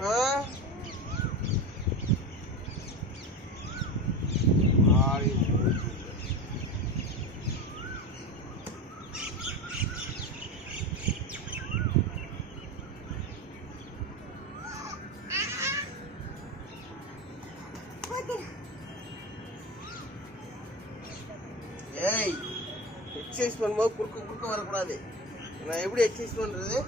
ஏய் எக்ஸசைஸ் பண்ணும்போது குறுக்க குறுக்க வரக்கூடாது. நான் எப்படி எக்ஸசைஸ் பண்றது?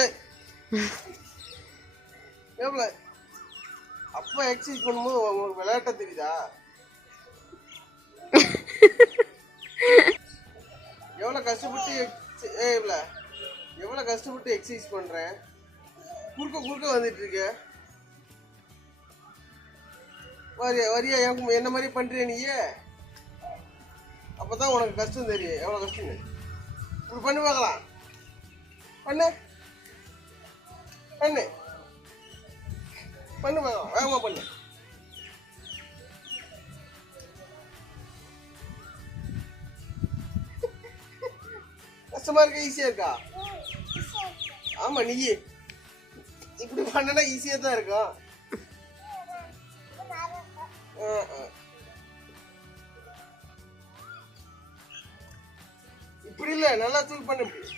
ஏய் எவ்வளோ அப்பா எக்ஸசைஸ் பண்ணும்போது உங்களுக்கு விளையாட்ட தெரியுதா? எவ்வளோ கஷ்டப்பட்டு ex- ஏய் எவ்வளோ கஷ்டப்பட்டு எக்ஸசைஸ் பண்ணுறேன் குறுக்க குறுக்க வந்துட்டு இருக்க. வரியா வரியா எனக்கு என்ன மாதிரி பண்ணுறிய நீயே அப்போ தான் உனக்கு கஷ்டம் தெரியும். எவ்வளோ கஷ்டம்னு. இப்படி பண்ணி பார்க்கலாம். பண்ணு. பண்ணு பண்ணு பார்க்கலாம் வேகமாக பண்ணு. கஷ்டமா இருக்கா? ஈஸியா இருக்கா? ஆமா நீ இப்படி பண்ணனா ஈஸியா தான் இருக்கும் ஆ, இப்படி இல்ல நல்லா தூள் பண்ணு. இப்படி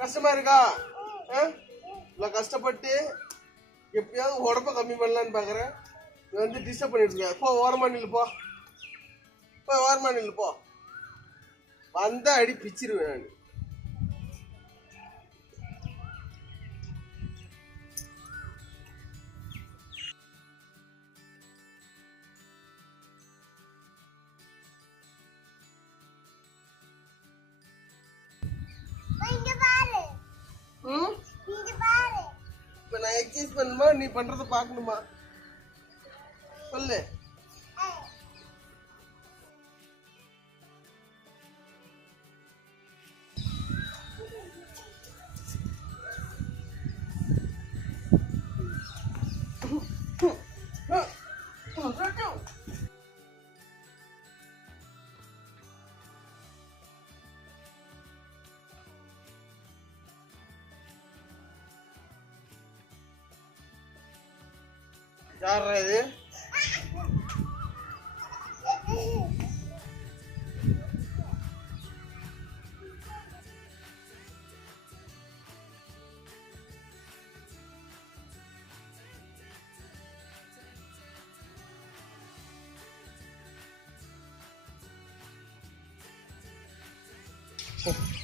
கஷ்டமா இருக்கா? ஆ? கஷ்டப்பட்டு எப்படியாவது உடம்ப கம்மி பண்ணலான்னு பார்க்குறேன் இது வந்து டிஸ்டர்ப் பண்ணிட்டு இருக்க போ ஓரமா நில்லு போ. போ ஓரமா நில்லு போ. வந்தால் அடி பிச்சிருவேன் நான். பண்ணுமா நீ பண்றத பார்க்கணுமா? சொல்லு. யாரா இது ஏன் நான்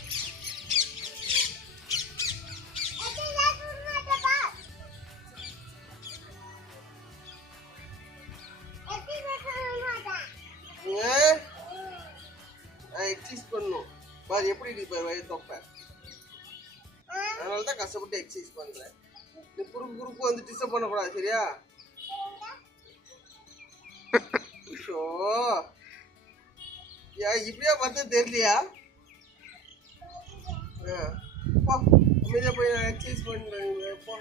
எக்ஸசைஸ் பண்ணணும். பாரு எப்படி இருக்கு பாரு வயிறு தொப்பை. அதனால தான் கஷ்டப்பட்டு எக்ஸசைஸ் பண்ணுறேன் நீ குறுக்கு குறுக்கு வந்து டிஸ்டர்ப் பண்ணக்கூடாது சரியா? ஷோ யா இப்படியா பார்த்தா தெரியலையா? ஆ, போ அமைதியா போய் எக்ஸசைஸ் பண்ணுறேன் போ